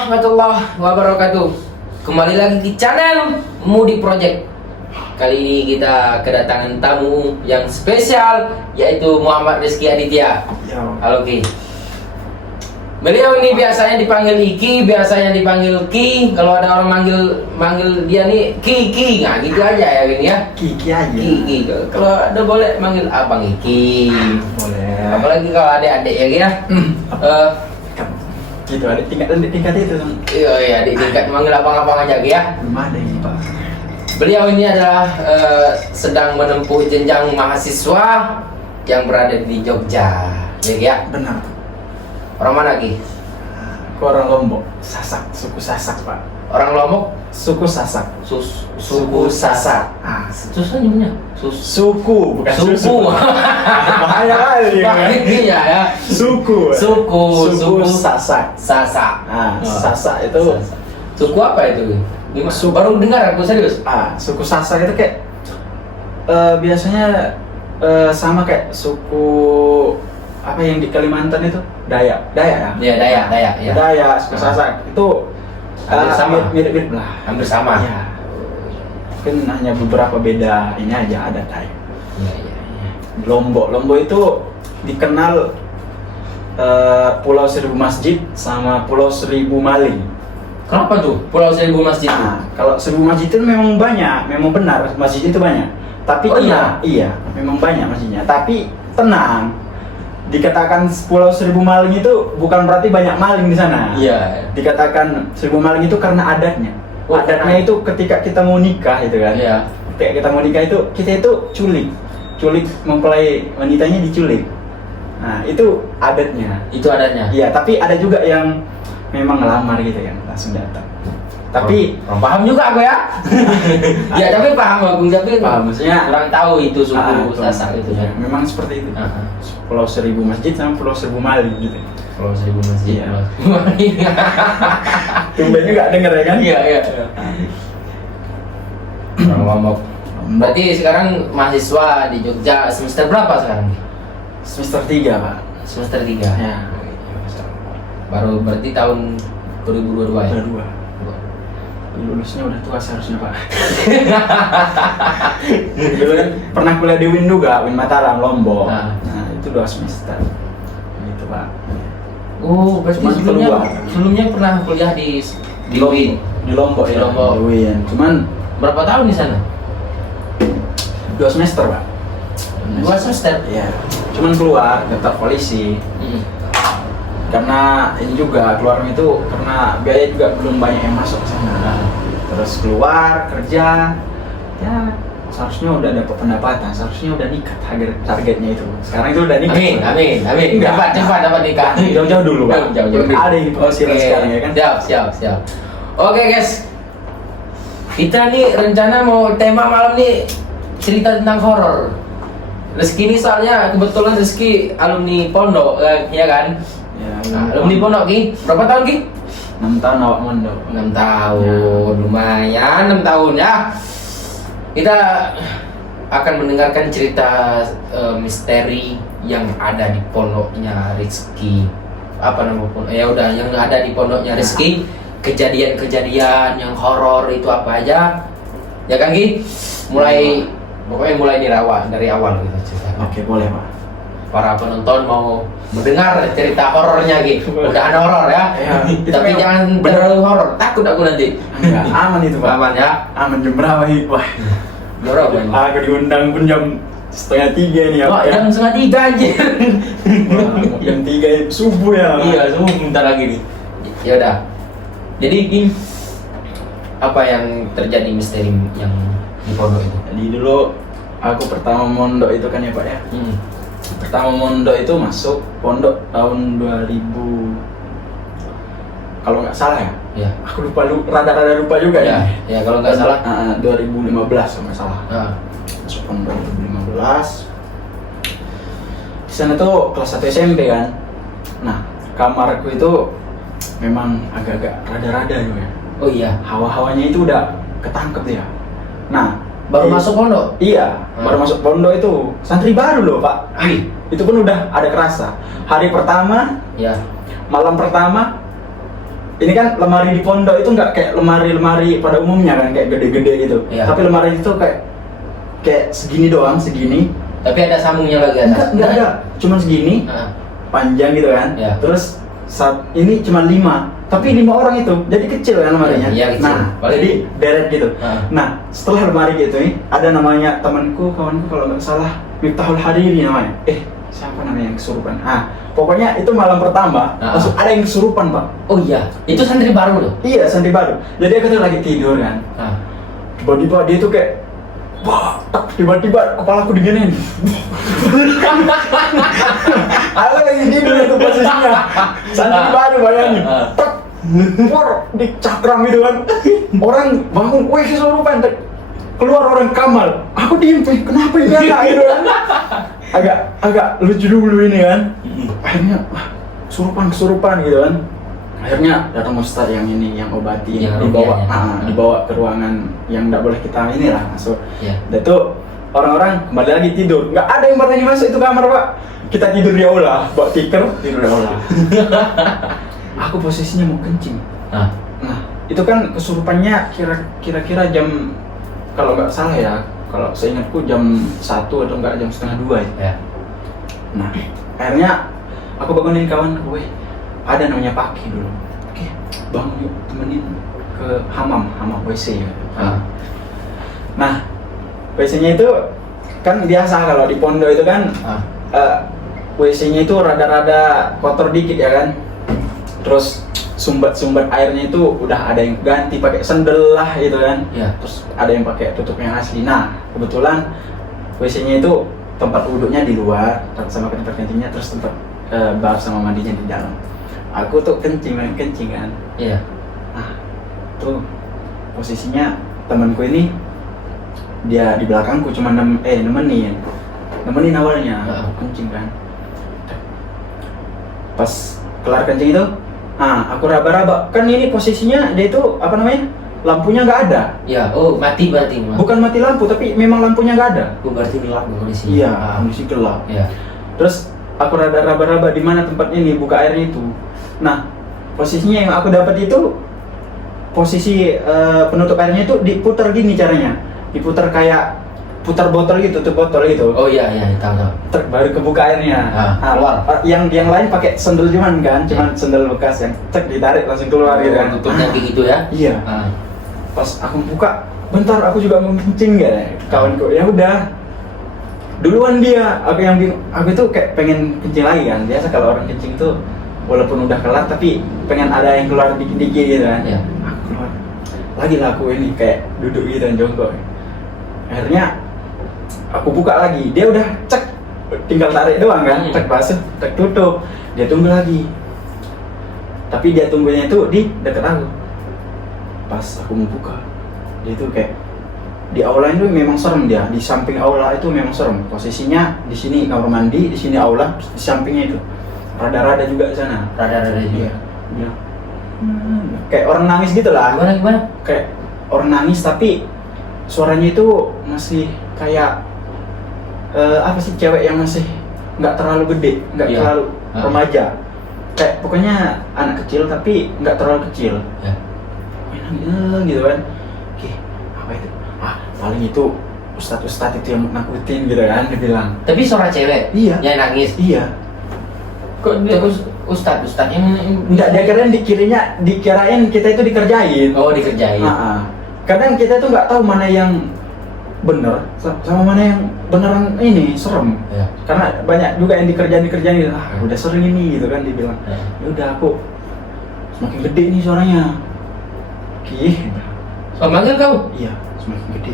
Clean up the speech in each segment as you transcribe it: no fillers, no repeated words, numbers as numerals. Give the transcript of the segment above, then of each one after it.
warahmatullahi wabarakatuh. Kembali lagi di channel Moody Project. Kali ini kita kedatangan tamu yang spesial, yaitu Muhammad Rizky Aditya. Halo Ki. Beliau ini biasanya dipanggil Iki, biasanya dipanggil Ki. Kalau ada orang manggil dia nih Ki, nah gitu aja ya Ki ya. Ki aja. Ki. Kalau ada boleh manggil Abang Iki. Boleh. Apalagi kalau adik-adik ya Ki ya. Gitu ada tingkat itu. Iya di tingkat manggil abang-abang aja Ki ya. Belum ada ini Pak. Beliau ini adalah sedang menempuh jenjang mahasiswa yang berada di Jogja, ya Ki ya. Benar. Orang mana Ki? Aku orang Lombok, Sasak, suku Sasak Pak. Orang Lombok, Suku Sasak. suku Sasak. Susah nyebutnya. Suku, bukan Suku. susu. Bahaya kali. Iya ya. Suku Sasak. Sasak. Sasak itu. Sasak. Suku apa itu? Gimana? Baru dengar aku serius. Suku Sasak itu kayak biasanya sama kayak suku apa yang di Kalimantan itu Dayak ya? Iya Dayak. Ya. Dayak, suku Sasak itu Hampir sama. mirip lah. Hampir sama. Ya. Mungkin hanya beberapa beda ini aja ada Dayak. Iya. Lombok itu dikenal Pulau Seribu Masjid sama Pulau Seribu Maling. Kenapa tuh Pulau Seribu Masjid? Nah, kalau Seribu Masjid itu memang banyak, memang benar masjid itu banyak. Tapi iya, memang banyak masjidnya. Tapi tenang, dikatakan Pulau Seribu Maling itu bukan berarti banyak maling di sana. Iya. Dikatakan Seribu Maling itu karena adatnya. Adatnya itu ketika kita mau nikah itu kan. Iya. Ketika kita mau nikah itu kita itu culik mempelai wanitanya diculik. Nah, itu adatnya. Itu adatnya. Iya, tapi ada juga yang memang ngelamar gitu kan, langsung datang. Tapi paham juga aku ya. Ya tapi paham aku, tapi paham, maksudnya kurang tahu itu suku Sasak itu ya. kan. Memang seperti itu. Pulau Seribu Masjid sama Pulau Seribu Maling gitu. Pulau Seribu Masjid. Iya. Tumben juga denger ya kan? Iya. Orang Lombok. Berarti sekarang mahasiswa di Jogja semester berapa sekarang? Semester 3 Pak. Semester 3. Ya. Baru berarti tahun 2022 ya? 22. Lulusnya udah tua seharusnya Pak. Dulu kan pernah kuliah di Win juga, Win Mataram, Lombok. Nah itu 2 semester. Gitu Pak. Oh, berarti Cuman sebelumnya pernah kuliah di Win. Di Lombok Di ya. Lombok. Di Win. Cuman Berapa tahun di sana? 2 semester Pak. 2 semester. Iya. Cuman keluar daftar polisi. Karena ini juga keluarnya itu karena biaya juga belum banyak yang masuk sana. Terus keluar kerja, ya seharusnya udah dapat pendapatan, seharusnya udah nikah targetnya itu. Sekarang itu udah nikah. Amin. Enggak. Cepat dapat nikah. Jauh-jauh dulu Pak. Jauh-jauh. Ada yang dipengaruhi sekarang ya kan? Siap. Oke guys, kita nih rencana mau tema malam nih cerita tentang horor. Rizky ini soalnya kebetulan Rizky alumni pondok, ya kan? Ya, Alumni pondok Ki, berapa tahun Ki? 6 tahun awak mondok. 6 tahun, lumayan 6 tahun ya. Kita akan mendengarkan cerita misteri yang ada di pondoknya Rizky. Apa nama pondok? Ya udah, yang ada di pondoknya Rizky. Kejadian-kejadian yang horor itu apa aja? Ya kan Ki? Pokoknya mulai dari awal gitu cerita. Oke, boleh Pak. Para penonton mau mendengar cerita horornya gitu. Udah ada horor ya. Tapi jangan terlalu horor. Takut aku nanti. Enggak, aman itu Pak. Aman ya. Aman jam berapa ini? Wah. Berapa ini? Aku diundang pun jam 2:30 nih ya. Wah, Pak, ya. jam 2:30 anjir. Wah, jam 3 subuh ya. Iya, subuh bentar lagi nih. Ya udah. Jadi Kim, apa yang terjadi misteri yang di pondok itu? Jadi dulu aku pertama mondok itu kan ya Pak ya. Pertama mondok itu masuk pondok tahun 2000 kalau nggak salah ya. Ya. Aku rada-rada lupa juga ya. Ya kalau nggak salah. 2015 kalau nggak salah. Masuk pondok 2015. Di sana tuh kelas 1 SMP kan. Nah, kamarku itu memang agak-agak rada-rada juga ya. Oh iya. Hawa-hawanya itu udah ketangkep ya. Nah, Baru masuk pondok? Iya, baru masuk pondok itu. Santri baru loh, Pak. Itu pun udah ada kerasa. Hari pertama, ya. malam pertama, ini kan lemari di pondok itu nggak kayak lemari pada umumnya kan, kayak gede-gede gitu. Iya. Tapi lemari itu kayak segini doang, segini. Tapi ada sambungnya lagi atas. Enggak ada, cuma segini, panjang gitu kan. Iya. Terus ini cuma 5, tapi 5 orang itu, jadi kecil kan lemarinya. Iya, kecil. Nah, jadi deret gitu. Nah, setelah lemari gitu nih, ada namanya kawanku kalau nggak salah Miftahul Hariri namanya. Siapa namanya yang kesurupan? Pokoknya itu malam pertama, langsung ada yang kesurupan, Pak. Oh iya, itu santri baru loh. Iya, santri baru. Jadi aku tuh lagi tidur kan. Tiba-tiba dia tuh kayak, wah, tiba-tiba kepalaku diginiin. Aku lagi tidur itu posisinya. Santri baru bayangin. Tak, dicakram gitu kan. Orang bangun, wih kesurupan. Keluar orang kamar. Aku diem, kenapa ini anak gitu kan. Agak lucu dulu ini kan. Akhirnya kesurupan gitu kan. Akhirnya datang ustadz yang ini, yang obati, yang dibawa ke ruangan yang nggak boleh kita ini lah masuk. Dan itu orang-orang kembali lagi tidur, nggak ada yang berani masuk itu kamar, Pak. Kita tidur di aula, bawa tikar tidur di aula. Aku posisinya mau kencing. Nah, itu kan kesurupannya kira-kira jam, kalau nggak salah ya, kalau seingatku jam 1 atau enggak jam setengah 2 ya. Nah, akhirnya aku bangunin kawanku, ada namanya Paki dulu. Oke, bangun yuk, temenin ke hamam WC ya. Nah, WC-nya itu kan biasa kalau di pondok itu kan WC-nya itu rada-rada kotor dikit ya kan. Terus sumbat airnya itu udah ada yang ganti pakai sendal lah gitu kan. Terus ada yang pakai tutup yang asli. Nah, kebetulan WC-nya itu tempat duduknya di luar sama tempat kencingnya, terus tempat bar sama mandinya di dalam. Aku tuh kencing kan. Nah, tuh posisinya temanku ini dia di belakangku cuma nemenin awalnya. Aku kencing kan. Pas kelar kencing itu, aku raba-raba. Kan ini posisinya dia itu apa namanya? Lampunya nggak ada. Mati berarti. Bukan mati lampu, tapi memang lampunya nggak ada. Berarti gelap kondisi. Iya, kondisi gelap. Terus aku raba-raba di mana tempat ini buka airnya itu. Nah, posisinya yang aku dapat itu posisi penutup airnya itu diputar gini caranya. Diputar kayak putar botol gitu, tutup botol gitu. Oh iya, tahu. Baru kebuka airnya. Keluar. Yang lain pakai sendal cuman sendal bekas yang ditarik langsung keluar gitu kan. Tutupnya kayak gitu ya. Iya. Pas aku buka, bentar aku juga mau kencing ya. Kawanku, ya udah. Duluan dia, aku itu kayak pengen kencing lagi kan. Biasa kalau orang kencing tuh walaupun udah kelar tapi pengen ada yang keluar dikit-dikit gitu kan. Aku keluar. Lagi lah aku ini kayak duduk gitu dan jongkok. Akhirnya aku buka lagi, dia udah tinggal tarik doang kan, basuh, tutup, dia tunggu lagi. Tapi dia tunggunya itu di dekat aku. Pas aku mau buka, dia itu kayak di aula itu memang serem dia, di samping aula itu memang serem. Posisinya di sini kamar mandi, di sini aula, di sampingnya itu rada-rada juga di sana. Rada-rada juga. Iya. Kayak orang nangis gitu lah. Gimana? Kayak orang nangis tapi suaranya itu masih kayak apa sih, cewek yang masih nggak terlalu gede, nggak terlalu remaja, kayak pokoknya anak kecil tapi nggak terlalu kecil. Gitu kan. Apa itu? Paling itu ustadz itu yang nakutin gitu kan, dia bilang. Tapi suara cewek? Iya. Yang nangis? Iya. Kok dia ustadz yang enggak, dikirain kita itu dikerjain. Oh, dikerjain. Kadang kita itu nggak tahu mana yang bener sama mana yang beneran ini serem. Karena banyak juga yang dikerjain udah sering ini gitu kan, dibilang. Ya udah, aku semakin gede nih suaranya. Manggil kau? Iya, semakin gede.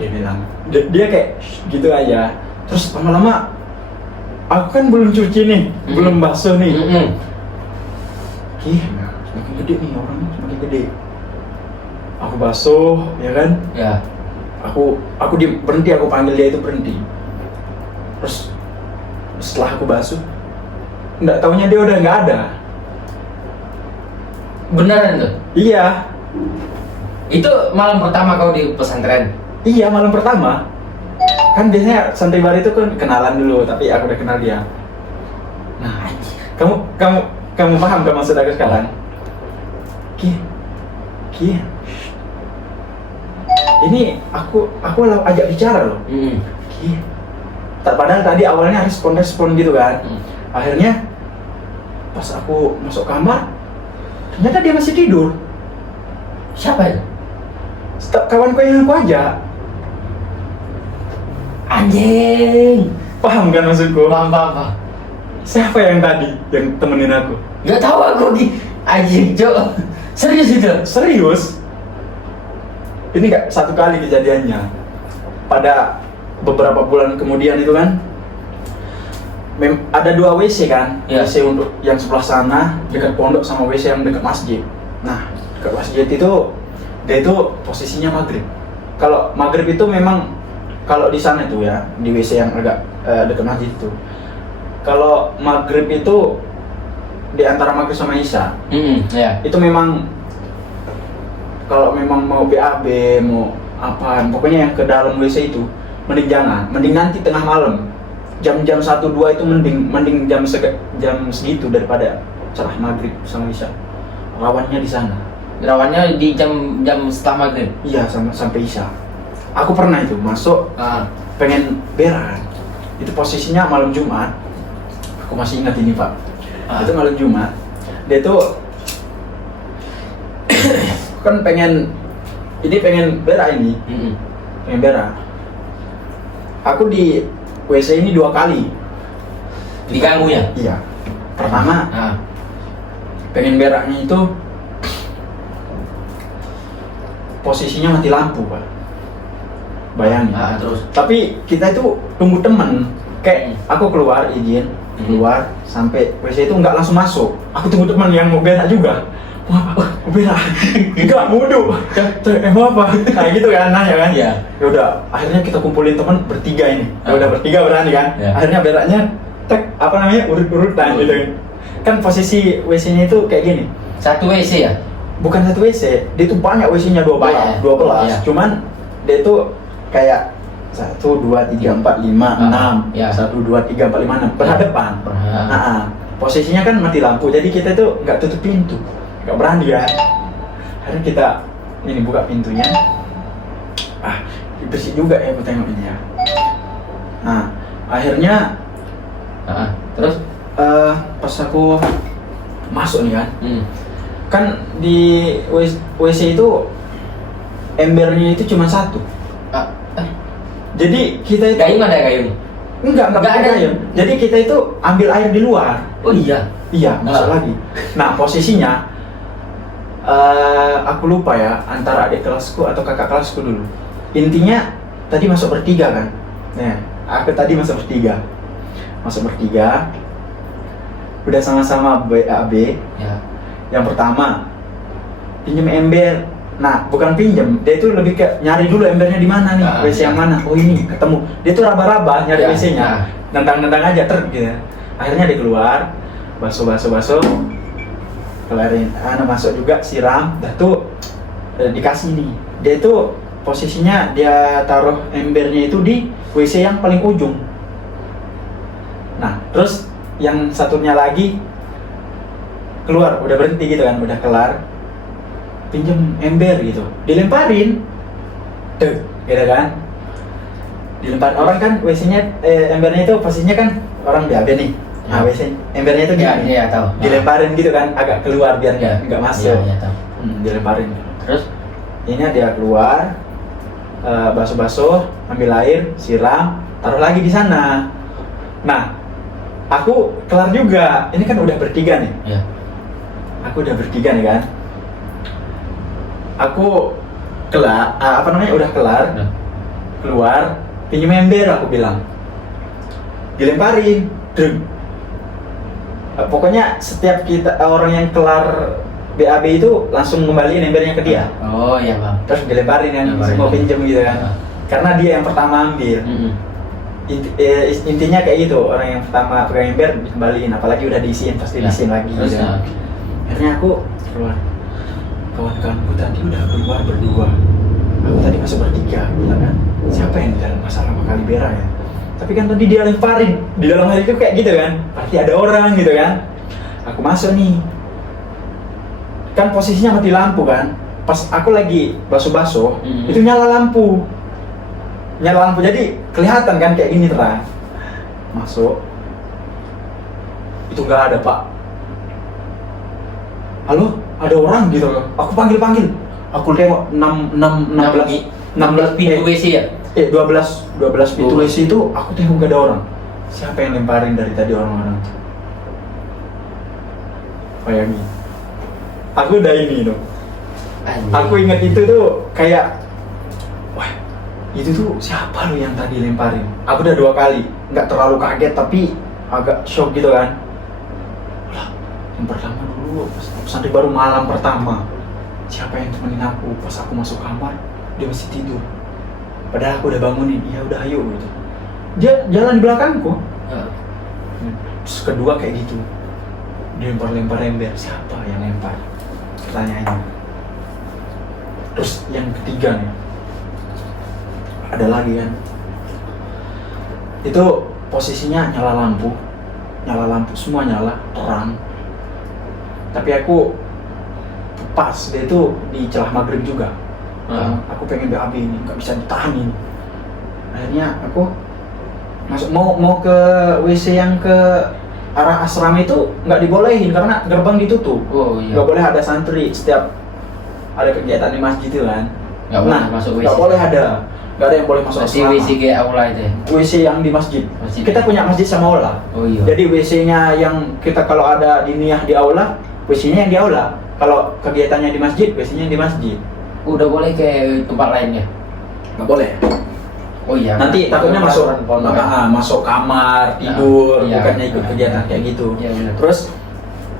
Dia bilang. Dia kayak gitu aja. Terus lama-lama aku kan belum cuci nih, belum basuh nih. Semakin gede nih orangnya, semakin gede. Aku basuh, ya kan? Aku berhenti, aku panggil dia itu berhenti. Terus setelah aku basuh, nggak taunya dia udah nggak ada. Beneran tuh? Iya. Itu malam pertama kau di pesantren? Iya, malam pertama. Kan biasanya santri baru itu kan kenalan dulu, tapi aku udah kenal dia. Nah, Kamu paham gak maksud aku sekarang? Kian. Ini aku ajak bicara loh. Kian. Padahal tadi awalnya respon gitu kan. Akhirnya pas aku masuk kamar, ternyata dia masih tidur. Siapa itu? Kawanku yang aku ajak. Anjing. Paham kan maksudku? Paham. Siapa yang tadi yang temenin aku? Gak tahu aku anjing, Cok. Serius itu? Serius? Ini gak satu kali kejadiannya. Pada beberapa bulan kemudian itu kan, ada 2 WC kan? Ya. WC untuk yang sebelah sana dekat pondok sama WC yang dekat masjid. Nah, dekat masjid itu dia itu posisinya maghrib. Kalau maghrib itu memang kalau di sana itu ya, di WC yang agak dekat masjid itu. Kalau maghrib itu di antara maghrib sama isya. Ya. Itu memang kalau memang mau BAB, mau apa, pokoknya yang ke dalam WC itu mending jangan, mending nanti tengah malam. Jam-jam 1-2 itu mending jam segitu daripada setelah maghrib sama isya. Rawannya di sana. Rawannya di jam setelah maghrib. Iya, sampai isya. Aku pernah itu masuk pengen berak. Itu posisinya malam Jumat. Aku masih ingat ini, Pak. Itu malam Jumat. Dia tuh kan pengen berak ini. Pengen berak. Aku di WC ini 2 kali. Diganggu ya? Iya. Pertama, pengen beraknya itu posisinya mati lampu, Pak. Bayangin. Terus. Tapi kita itu tunggu temen. Kayak aku keluar izin, keluar sampai WC itu nggak langsung masuk. Aku tunggu teman yang mau berak juga. Mau apa? Mau berak? Enggak, mau wudhu. Mau apa? Kayak gitu kan, nanya kan? Iya. Ya udah, akhirnya kita kumpulin teman bertiga ini. Ya udah bertiga berani kan? Ya. Akhirnya beraknya urut-urutan gitu. Kan posisi WC-nya itu kayak gini. Satu WC ya? Bukan satu WC, dia itu banyak WC-nya 12. Iya. Cuman dia itu kayak 1, 2, 3, 4, 5, 6 ya. 1, 2, 3, 4, 5, 6 berhadapan. Posisinya kan mati lampu, jadi kita itu nggak tutup pintu, nggak berani ya. Akhirnya kita ini buka pintunya. Bersih juga ya, aku tengok ini ya. Nah, akhirnya terus pas aku masuk nih kan, kan di WC itu embernya itu cuma 1. Jadi kita itu gayung ada gayung? Enggak ada gayung. Jadi kita itu ambil air di luar. Oh iya? Iya, masuk lagi. Nah, posisinya aku lupa ya, antara adik kelasku atau kakak kelasku dulu. Intinya tadi masuk bertiga kan. Nah, aku tadi masuk bertiga. Udah sama-sama BAB. Ya. Yang pertama pinjam ember. Nah, bukan pinjam, dia itu lebih ke nyari dulu embernya di mana nih, WC yang mana. Oh ini ketemu. Dia tuh raba-raba nyari WC-nya. Nendang-nendang aja gitu. Akhirnya dia keluar, basuh. Kelarin, masuk juga siram. Dah tuh dikasih nih. Dia itu posisinya dia taruh embernya itu di WC yang paling ujung. Nah, terus yang satunya lagi keluar, udah berhenti gitu kan, udah kelar. Pinjam ember gitu, dilemparin, gitu kan, dilempar orang kan WC-nya, embernya itu posisinya kan orang BAB nih, nah WC embernya itu gini, tahu. Dilemparin gitu kan, agak keluar biar nggak masuk, tahu. Dilemparin. Terus, ini dia keluar, basuh, ambil air, siram, taruh lagi di sana. Nah, aku kelar juga, ini kan udah bertiga nih, aku udah bertiga nih kan. Aku kelar, udah kelar, keluar, pinjam ember aku bilang, dilemparin, pokoknya setiap orang yang kelar BAB itu langsung ngembaliin embernya ke dia. Oh iya bang. Terus dilemparin yang mau pinjam gitu kan, karena dia yang pertama ambil. Intinya kayak gitu, orang yang pertama pegang ember dikembaliin, apalagi udah diisiin pasti diisiin lagi. Gitu. Akhirnya aku keluar. Kawan-kawanku tadi udah keluar berdua, aku tadi masuk bertiga, bilang kan, siapa yang di dalam masalah kali berak ya? Tapi kan tadi dia lemparin, di dalam hal itu kayak gitu kan, pasti ada orang gitu kan. Aku masuk nih, kan posisinya mati lampu kan. Pas aku lagi basuh-basuh, itu nyala lampu. Jadi kelihatan kan kayak gini terang. Masuk, itu nggak ada Pak. Halo, ada orang gitu. Aku panggil. Aku tengok 16 pintu WC ya? 12 pintu WC itu aku tengok nggak ada orang. Siapa yang lemparin dari tadi orang-orang? Bayangin. Aku udah ini dong. Aku ingat itu tuh kayak, wah itu tuh siapa lo yang tadi lemparin? Aku udah 2 kali, nggak terlalu kaget tapi agak shock gitu kan. Lah, yang pertama dulu pas aku santri baru malam pertama, siapa yang temenin aku? Pas aku masuk kamar, dia masih tidur. Padahal aku udah bangunin, iya udah ayo gitu. Dia jalan di belakangku. Terus kedua kayak gitu, dia lempar ember. Siapa yang lempar? Pertanyaannya. Terus yang ketiga nih, ada lagi kan, itu posisinya nyala lampu semua nyala terang, tapi aku pas dia itu di celah maghrib juga. Aku pengen BAB ini, nggak bisa ditahan ini. Akhirnya aku masuk mau ke WC yang ke arah asrama itu nggak dibolehin karena gerbang ditutup. Nggak boleh ada santri setiap ada kegiatan di masjid itu kan. Nggak boleh masuk WC. Nggak boleh ada yang boleh masuk asrama. WC kayak aula itu ya? WC yang di masjid. Kita punya masjid sama aula. Jadi WC-nya yang kita kalau ada diniyah di aula, WC-nya yang di aula. Kalau kegiatannya di masjid, WC-nya di masjid. Udah boleh ke tempat lainnya? Nggak boleh. Oh iya. Nanti takutnya masuk kamar, tidur, bukannya ikut kegiatan kayak gitu. Iya. Terus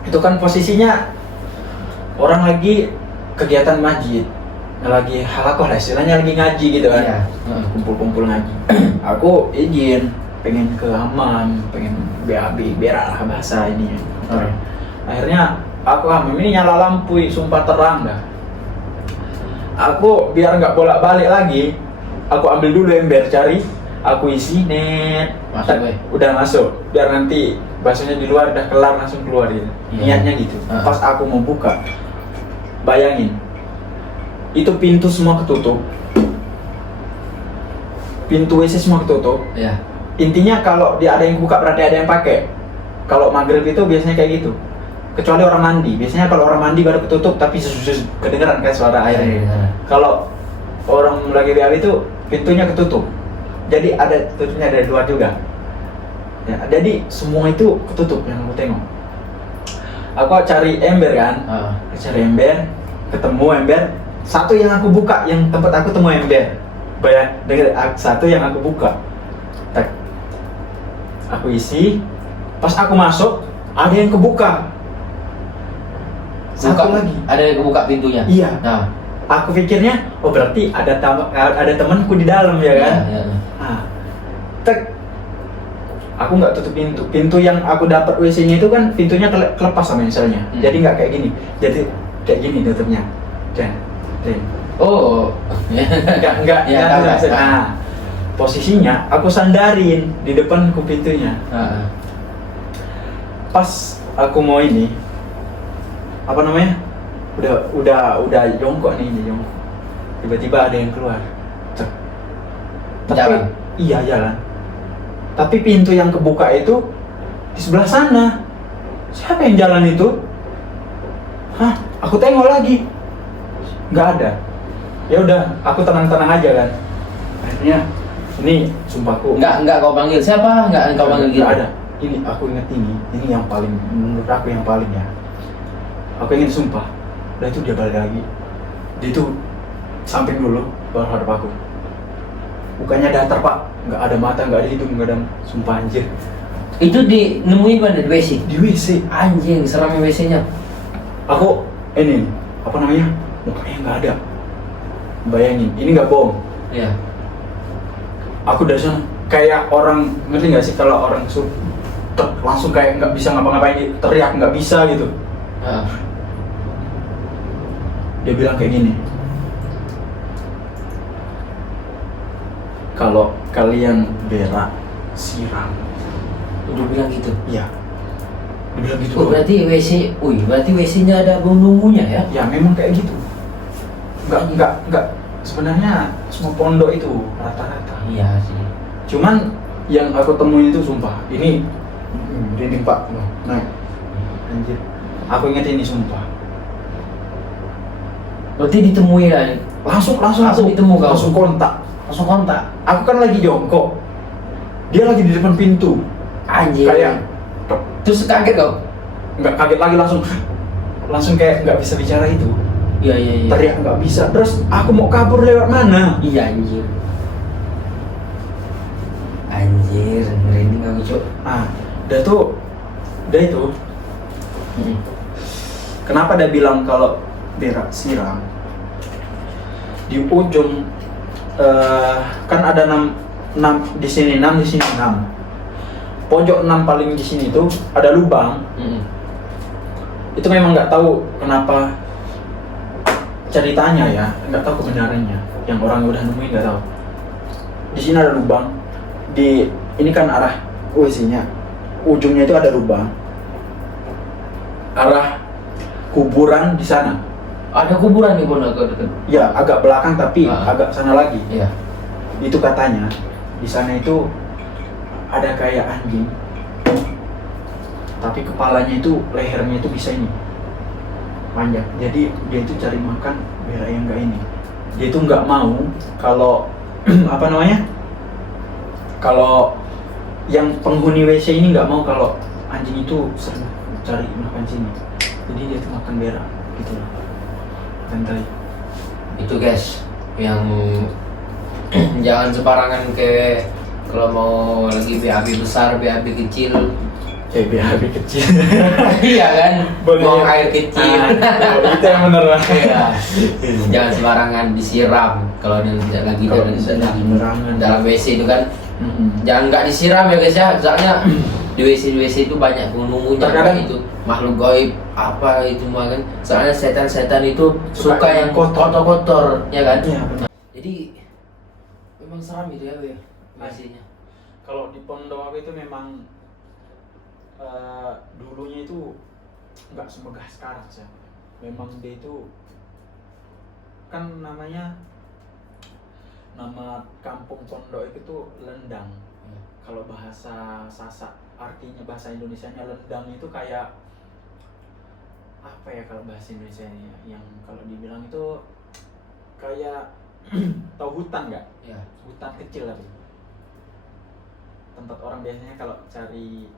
itu kan posisinya orang lagi kegiatan masjid, lagi halakoh lah istilahnya, lagi ngaji gitu kan. Iya. Kumpul-kumpul ngaji. Aku izin, pengen ke Hammam, pengen BAB, berak lah bahasa ini. Akhirnya aku Hammam ini nyala lampu, sumpah terang dah. Aku biar nggak bolak-balik lagi, aku ambil dulu ember, cari, aku isi, udah masuk, biar nanti basuhnya di luar udah kelar langsung keluar gitu. Niatnya gitu. Pas aku mau buka, bayangin, itu pintu semua ketutup, pintu WC semua ketutup. Intinya kalau dia ada yang buka berarti ada yang pakai. Kalau maghrib itu biasanya kayak gitu. Kecuali orang mandi, biasanya kalau orang mandi baru ketutup tapi kedengeran kan suara airnya. Kalau orang lagi BAB itu pintunya ketutup, jadi ada tutupnya, ada 2 juga. Ya, jadi semua itu ketutup yang aku tengok. Aku cari ember kan, cari ember, ketemu ember. Satu yang aku buka, yang tempat aku temu ember. Denger, satu yang aku buka. Tak, aku isi. Pas aku masuk, ada yang kebuka. Satu lagi. Ada yang kebuka pintunya? Iya. Aku pikirnya, oh berarti ada temanku di dalam ya kan? Tek. Aku nggak tutup pintu. Pintu yang aku dapat WC-nya itu kan pintunya kelepas sama misalnya. Jadi nggak kayak gini. Jadi kayak gini tutupnya. Dan. Oh. Enggak. Posisinya aku sandarin di depan pintunya. Pas aku mau ini, apa namanya? Udah jongkok nih, jongkok. Tiba-tiba ada yang keluar. Jalan. Iya, jalan. Tapi pintu yang kebuka itu di sebelah sana. Siapa yang jalan itu? Aku tengok lagi. Nggak ada. Ya udah, aku tenang-tenang aja kan. Akhirnya ini sumpahku. Enggak kau panggil siapa? Enggak kau panggil gitu. Enggak ada. Ini aku ingat ini yang paling, menurut aku yang paling ya. Aku ingin sumpah. Udah itu dia balik lagi. Dia itu samping dulu baru hadap aku. Mukanya datar Pak, nggak ada mata, nggak ada hidung, nggak ada, sumpah anjir. Itu nemuin mana, di WC? Di WC. Anjing, seramnya WC-nya. Aku ini apa namanya, mukanya nggak ada. Bayangin, ini nggak bohong. Iya. Aku dari sana kayak orang, ngerti nggak sih kalau orang langsung kayak nggak bisa ngapa-ngapain, teriak nggak bisa gitu. Dia bilang kayak gini, kalau kalian berak, siram. Udah bilang gitu? Iya. Dibilang gitu. Oh, berarti berarti WC-nya ada bumbu-bumbunya ya? Ya memang kayak gitu. Enggak. Sebenarnya semua pondok itu rata-rata. Iya sih. Cuman yang aku temuin itu sumpah, ini dinding Pak. Nah, anjir. Aku ingat ini sumpah. Berarti ditemui lah. Langsung ditemu kau. langsung kontak. Langsung kontak. Aku kan lagi jongkok. Dia lagi di depan pintu. Anjir. Kayak Terus kaget kau? nggak kaget lagi, langsung kayak nggak bisa bicara itu. Iya. Teriak nggak bisa. Terus aku mau kabur lewat mana? Iya anjir. Anjir, merinding aku cok. Dia itu kenapa dia bilang kalau berak siram di ujung kan ada 6 di sini 6 di sini 6. Pojok 6 paling di sini tuh ada lubang. Itu memang nggak tahu kenapa ceritanya ya, nggak tahu kebenarannya. Yang orang udah nemuin nggak tahu. Di sini ada lubang. Ini kan arah WC-nya. Ujungnya itu ada lubang. Arah kuburan di sana. Ada kuburan di pondok dekat. Ya, agak belakang tapi agak sana lagi. Iya. Itu katanya di sana itu ada kayak anjing. Tapi kepalanya itu, lehernya itu bisa ini panjang. Jadi dia itu cari makan berak yang enggak ini. Dia itu nggak mau kalau apa namanya? Kalau yang penghuni WC ini nggak mau kalau anjing itu sering cari makan sini. Jadi dia tuh makan berak gitu loh. Santai. Itu guys, yang jangan sembarangan ke kalau mau lagi BAB besar, BAB kecil. BAB kecil. Iya kan? Buang air kecil. Itu yang bener lah. Iya. Jangan sembarangan disiram kalau dia tidak lagi dalam WC itu kan. Jangan nggak disiram ya guys ya. Soalnya di WC itu banyak penunggunya. Terkadang itu makhluk gaib apa itu mah kan. Soalnya setan-setan itu suka yang kotor-kotor, ya kan? Iya benar. Jadi memang seram itu ya WC-nya. Kalau di pondok itu memang dulunya itu nggak semegah sekarang sih. Memang dia itu kan nama kampung pondok itu Lendang. Kalau bahasa Sasak, artinya bahasa Indonesianya Lendang itu kayak apa ya kalau bahasa Indonesianya, yang kalau dibilang itu kayak tahu hutan nggak? Ya. Hutan kecil tapi tempat orang biasanya kalau cari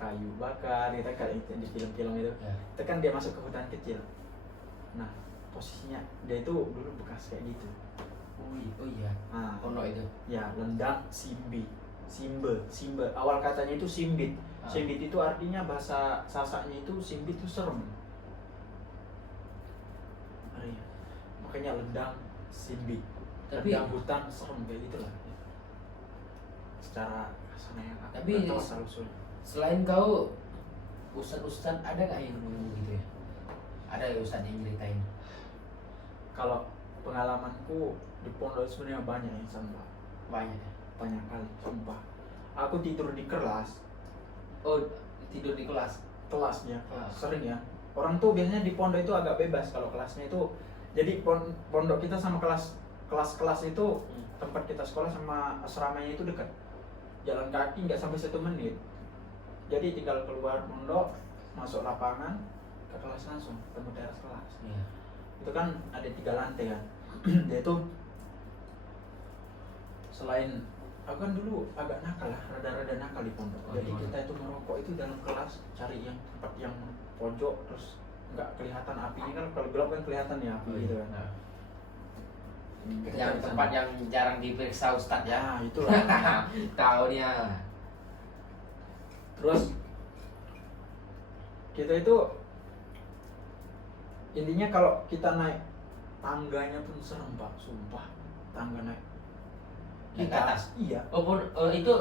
kayu bakar, kita kayak di film-film itu, itu kan dia masuk ke hutan kecil. Nah posisinya dia itu dulu bekas kayak gitu. Oh iya. Nah, pondok itu. Ya, Lendang Simbe. Awal katanya itu Simbit. Simbit itu artinya bahasa Sasaknya itu Simbit itu serem. Makanya Lendang Simbit. Tapi Lendang hutan serem kayak gitulah. Secara sana yang tapi selain kau ustad ada nggak yang ngomong gitu ya? Ada ya ustad yang nyeritain? Kalau pengalamanku di pondok sebenarnya banyak yang sama. Banyak kali, sumpah. Aku tidur di kelas. Oh, tidur di kelas? Kelasnya, sering ya. Orang tuh biasanya di pondok itu agak bebas kalau kelasnya itu. Jadi pondok kita sama kelas itu tempat kita sekolah sama asramanya itu dekat. Jalan kaki nggak sampai 1 menit. Jadi tinggal keluar pondok, masuk lapangan, ke kelas langsung, ketemu teras kelas. Iya. Itu kan ada 3 lantai kan. Dia itu selain aku kan dulu agak nakal lah, rada-rada nakal di pondok. Jadi kita itu merokok itu dalam kelas, cari yang tempat yang pojok, terus nggak kelihatan apinya kan, kalau gelap kan kelihatan ya api gitu kan. Nah. Yang tempat yang jarang diperiksa ustad ya. Nah, itulah. Tahu dia. Terus kita itu intinya kalau kita naik tangganya pun serem Pak, sumpah. Tangga naik Di atas? Iya. Itu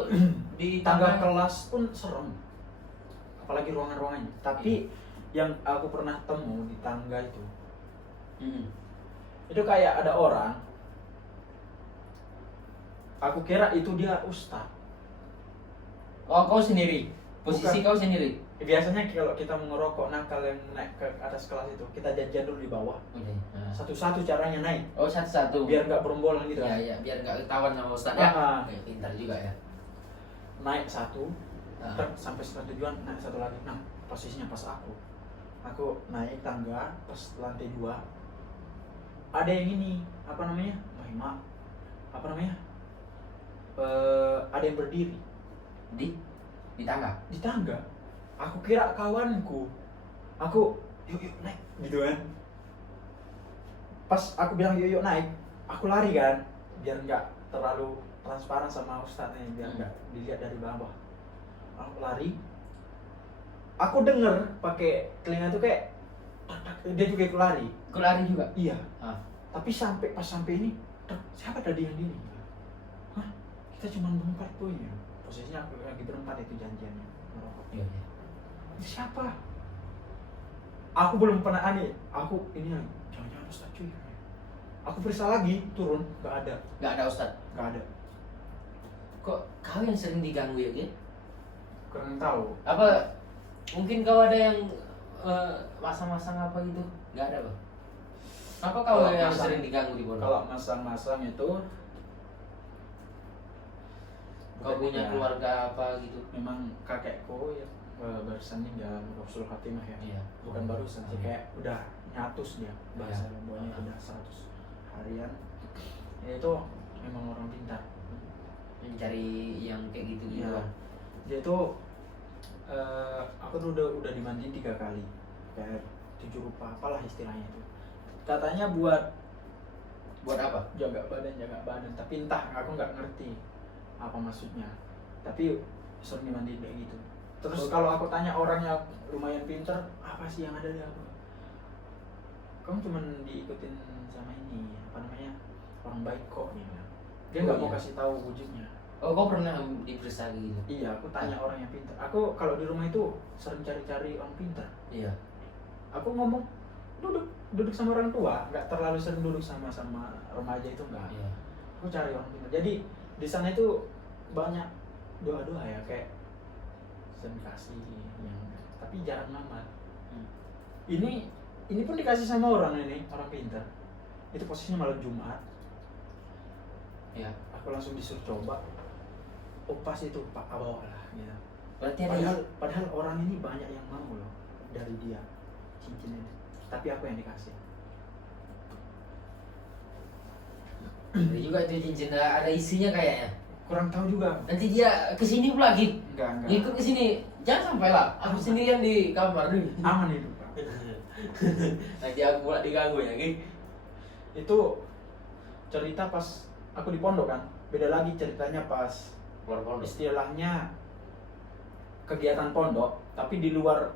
di tangga kelas pun serem. Apalagi ruangan-ruangannya. Tapi yang aku pernah temu di tangga itu, itu kayak ada orang. Aku kira itu dia ustaz. Oh, kau sendiri? Posisi Bukan. kau sendiri? biasanya kalau kita mau ngerokok nakal yang naik ke atas kelas itu, kita janjian dulu di bawah. Oke. Nah. Satu-satu caranya naik. Oh, satu-satu. Biar nggak berombolan gitu kan. Iya, biar nggak ketahuan sama Ustaz ya. Oke, pintar juga ya. Naik satu, sampai setelah tujuan naik satu lagi. Nah, posisinya pas aku naik tangga pas lantai 2. Ada yang ini, apa namanya? Mahima. Apa namanya? Ada yang berdiri Di tangga. di tangga. Aku kira kawanku. Aku yuk naik gitu kan. Pas aku bilang yuk naik, aku lari kan, biar nggak terlalu transparan sama ustadznya, biar nggak dilihat dari bawah. Aku lari. Aku denger pakai telinga tuh kayak dia juga ikut lari. Ikut lari juga. Iya. Tapi pas sampai ini, siapa tadi yang ini? Hah? Kita cuma berempat tuh ya. Posisinya aku lagi berempat itu janjiannya merokok. Iya. Siapa? Aku belum pernah aneh. Aku ini jangan-jangan Ustaz cuy. Aku periksa lagi, turun, nggak ada. Nggak ada Ustaz. Nggak ada. Kok kau yang sering diganggu ya, Ki? Kurang tahu. Apa mungkin kau ada yang masang-masang apa gitu? Nggak ada, Bang. Apa kau Kalau yang masang- sering diganggu di pondok? Kalau masang-masang itu Kau punya ya, keluarga apa gitu? memang kakekku ya barusan tinggal Rasul Khatimah ya. Iya. Bukan barusan sih, kayak udah nyatus dia bahasa Iya. Lomboknya udah 100 harian. Ini tuh memang orang pintar. Mencari yang kayak gitu-gitu. Iya. Dia tuh aku tuh udah dimandiin 3 kali. Kayak 7 rupa apalah istilahnya itu. Katanya buat Buat apa? jaga badan, tapi entah aku nggak ngerti apa maksudnya. Tapi sering dimandiin kayak gitu. Terus kalau aku tanya orang yang lumayan pintar, apa sih yang ada di aku? Kamu cuman diikutin sama ini, apa namanya, orang baik kok dia bilang. Dia nggak mau kasih tahu wujudnya. Oh, kau pernah diperiksa gitu? Iya, aku tanya orang yang pintar. Aku kalau di rumah itu sering cari-cari orang pintar. Iya. Aku ngomong duduk sama orang tua, nggak terlalu sering duduk sama remaja itu nggak. Iya. Aku cari orang pintar. Jadi di sana itu banyak doa-doa ya, kayak sering kasih yang, tapi jarang amat. Ini pun dikasih sama orang orang pintar. Itu posisinya malam Jumat. Iya. Aku langsung disuruh coba. Oh pas itu Pak bawa lah gitu. Berarti ada Padahal orang ini banyak yang mau loh dari dia cincin ini. Tapi aku yang dikasih. ada juga itu cincin ada isinya kayaknya. Kurang tahu juga. Nanti dia kesini pula lagi. Enggak. Ikut kesini. Jangan sampai lah. Aku sendirian di kamar dulu. Aman itu Pak. Nanti aku pula diganggu ya, Ki. Itu cerita pas aku di pondok kan. Beda lagi ceritanya pas Keluar pondok. istilahnya kegiatan pondok, tapi di luar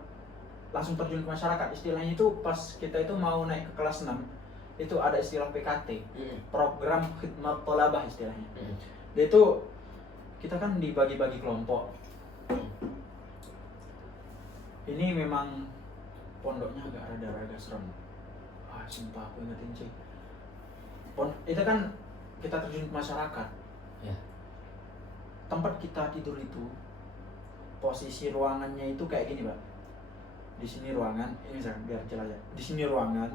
langsung terjun ke masyarakat. Istilahnya itu pas kita itu mau naik ke kelas 6, itu ada istilah PKT, program khidmat thalabah istilahnya. Dia itu kita kan dibagi-bagi kelompok. Ini memang pondoknya agak rada-rada serem. Sumpah aku ingetin sih. Itu kan kita terjun ke masyarakat. Ya. Tempat kita tidur itu posisi ruangannya itu kayak gini, Pak. Di sini ruangan, ini biar jelas ya. Di sini ruangan.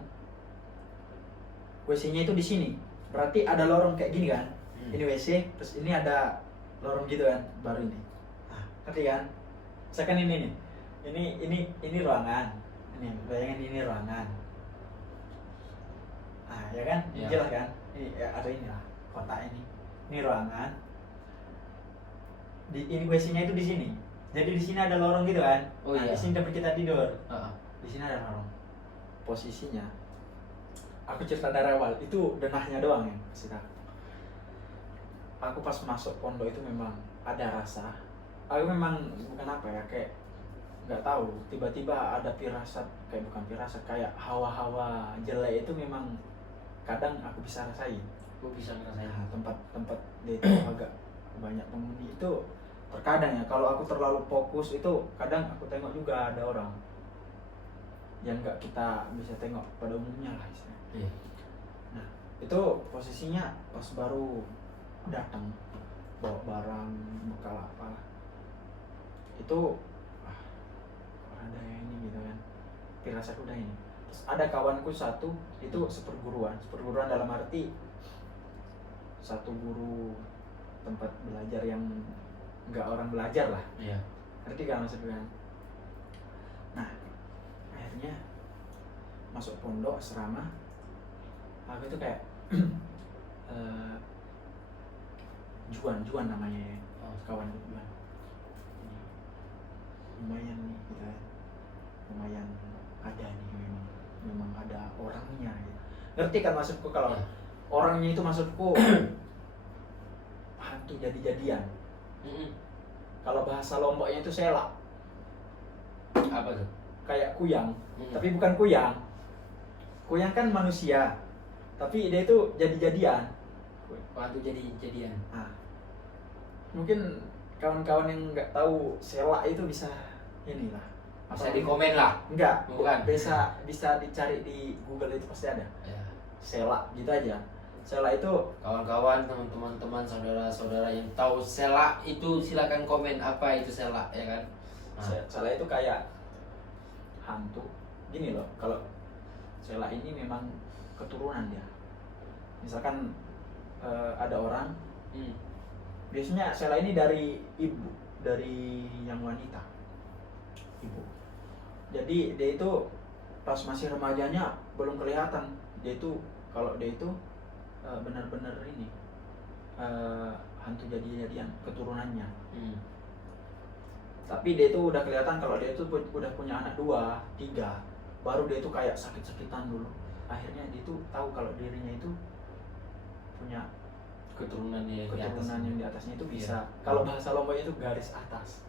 WC-nya itu di sini. Berarti ada lorong kayak gini kan? Ini WC, terus ini ada lorong gitu kan, baru ini. Nah, ngerti kan? Saya kan ini nih. Ini ruangan. Ini bayangin ini ruangan. Nah, ya kan? Ya. Jelas kan? Ini ya, ada ini lah, kotak ini. Ini ruangan. Ini WC-nya itu di sini. Jadi di sini ada lorong gitu kan? Oh, nah, iya. di sini tempat kita tidur. Heeh. Di sini ada lorong. Posisinya, aku cerita dari awal itu denahnya doang ya, cerita. Aku pas masuk pondok itu memang ada rasa. Aku memang bukan apa ya, kayak nggak tahu. Tiba-tiba ada firasat, kayak bukan firasat, kayak hawa-hawa jelek itu memang kadang aku bisa rasain. Aku bisa ngerasain. Nah, tempat dia itu agak banyak penghuni itu terkadang ya, kalau aku terlalu fokus itu kadang aku tengok juga ada orang yang nggak kita bisa tengok pada umumnya lah istilahnya. Iya. Nah itu posisinya pas baru datang bawa barang bekal apa itu ada yang ini gitu kan, firasat udah ini. Terus ada kawanku satu itu seperguruan dalam arti satu guru tempat belajar yang nggak orang belajar lah, Iya. ngerti kan maksudnya kan? Nah akhirnya masuk pondok asrama, aku itu kayak Juan namanya ya, kawan Juan. Ini lumayan nih kita, lumayan ada nih memang ada orangnya gitu. Ngerti kan maksudku kalau Iya. orangnya itu maksudku hantu jadi-jadian. Kalau bahasa Lomboknya itu selak, Apa tuh? kayak kuyang, tapi bukan kuyang. Kuyang kan manusia, tapi dia itu jadi-jadian. Waktu jadian. Nah, mungkin kawan-kawan yang nggak tahu selak itu bisa inilah. Bisa di komen lah. Enggak, Bukan. bisa dicari di Google itu pasti ada. Ya. Selak gitu aja. Selak itu Kawan-kawan, teman-teman, saudara-saudara yang tahu selak itu silakan komen apa itu selak ya kan. selak itu kayak hantu. Gini loh, kalau selak ini memang keturunan dia. Misalkan ada orang, biasanya selak ini dari ibu, dari yang wanita, ibu. Jadi dia itu pas masih remajanya belum kelihatan. Dia itu kalau dia itu benar-benar ini hantu jadi-jadian keturunannya. Tapi dia itu udah kelihatan kalau dia itu udah punya anak 2, 3, baru dia itu kayak sakit-sakitan dulu. Akhirnya dia itu tahu kalau dirinya itu punya Keturunan yang keturunan yang di atasnya itu bisa. Kalau bahasa Lombok itu garis atas,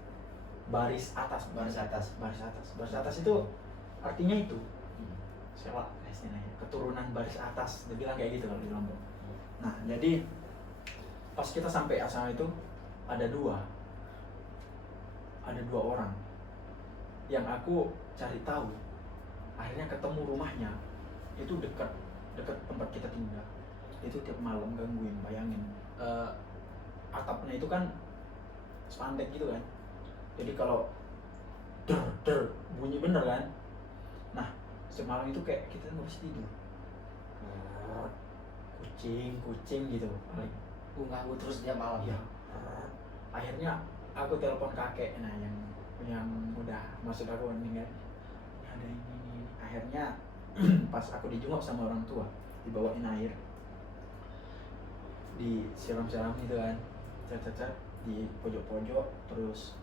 baris atas, baris atas itu artinya itu selak istilahnya, keturunan baris atas. Dia bilang kayak gitu kalau di Lombok. Nah jadi pas kita sampai asal itu ada dua orang yang aku cari tahu. Akhirnya ketemu rumahnya, itu dekat tempat kita tinggal. Itu tiap malam gangguin, bayangin. Atapnya itu kan spantek gitu kan, jadi kalau der bunyi bener kan. Nah semalam itu kayak kita nggak bisa tidur, kucing gitu paling ganggu terus dia malam. ya. Akhirnya aku telepon kakek, nah yang udah maksud aku meninggal, ada ini. Akhirnya pas aku dijenguk sama orang tua, dibawain air, disiram-siram gitu kan, cat di pojok-pojok, terus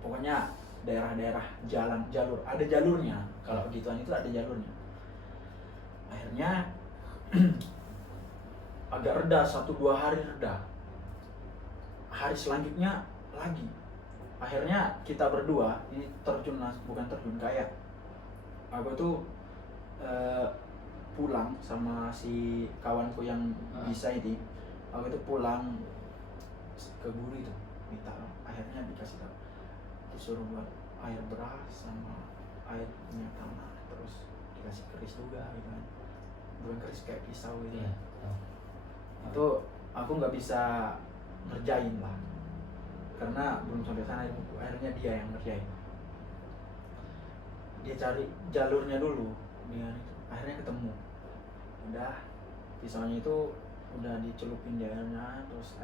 pokoknya daerah-daerah jalur ada jalurnya. Kalau gituan itu ada jalurnya. Akhirnya agak reda, 1-2 hari reda. Hari selanjutnya lagi. Akhirnya kita berdua ini bukan terjun, kayak aku tuh pulang sama si kawanku yang bisa itu. Aku itu pulang ke guru itu, minta, akhirnya dikasih tahu, disuruh buat air beras sama air minyak tanah, terus dikasih keris juga gitu kan, bukan keris kayak pisau gitu. Iya. Itu aku nggak bisa ngerjain lah karena belum sampai sana. Akhirnya dia yang ngerjain, dia cari jalurnya dulu dia itu. Akhirnya ketemu, udah pisaunya itu udah dicelupin di airnya, terus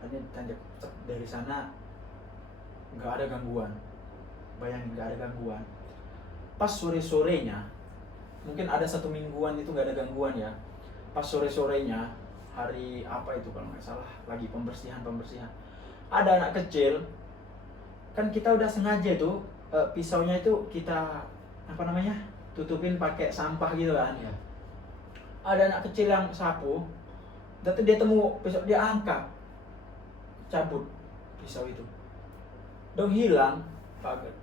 akhirnya ditanjak dari sana. Nggak ada gangguan, bayangin nggak ada gangguan. Pas sore-sorenya, mungkin ada 1 mingguan itu nggak ada gangguan ya. Pas sore-sorenya, hari apa itu kalau nggak salah, lagi pembersihan, ada anak kecil, kan kita udah sengaja tuh pisaunya itu kita tutupin pakai sampah gitu kan. Iya. Ada anak kecil yang sapu, tapi dia temu pisau, dia angkat, cabut pisau itu, dong hilang.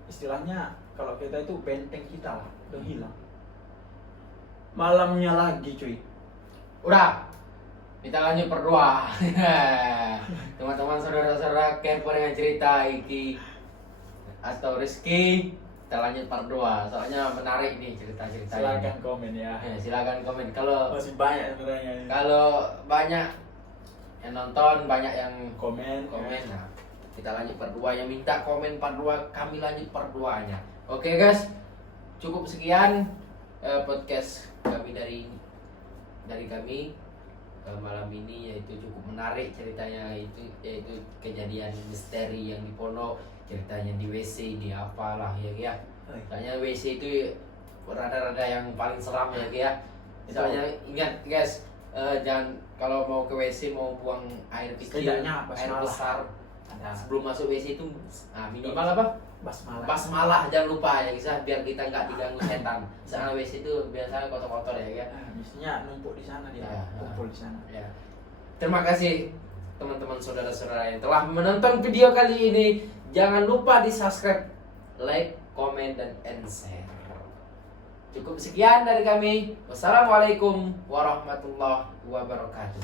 Istilahnya kalau kita itu benteng kita lah, dong hilang. Malamnya lagi cuy, Udah, kita lanjut berdua. Teman-teman, saudara-saudara kepo dengan cerita Iki atau Rizky, kita lanjut part 2. Soalnya menarik nih cerita-ceritanya. silakan komen ya. Ya, silakan komen. Kalau Masih banyak sebenarnya ini. banyak yang nonton, banyak yang komen. komen. Nah, kita lanjut part 2. Yang minta komen part 2, kami lanjut part 2-nya. Oke guys, cukup sekian podcast kami dari kami malam ini, yaitu cukup menarik ceritanya, yaitu kejadian misteri yang di Pondok, ceritanya di WC, di apalah ya. Soalnya WC itu rada-rada yang paling seram ya. Soalnya ingat guys, jangan kalau mau ke WC mau buang air kecil, Setidaknya air basmalah. besar. Ada Sebelum masuk WC itu minimal apa? basmalah. Basmalah, jangan lupa ya guys, biar kita nggak diganggu setan. Soalnya WC itu biasanya kotor-kotor ya. Biasanya numpuk di sana dia, Ya, kumpul di sana. Ya. Terima kasih teman-teman saudara-saudara yang telah menonton video kali ini. Jangan lupa di subscribe, like, komen, dan share. Cukup sekian dari kami. Wassalamualaikum warahmatullahi wabarakatuh.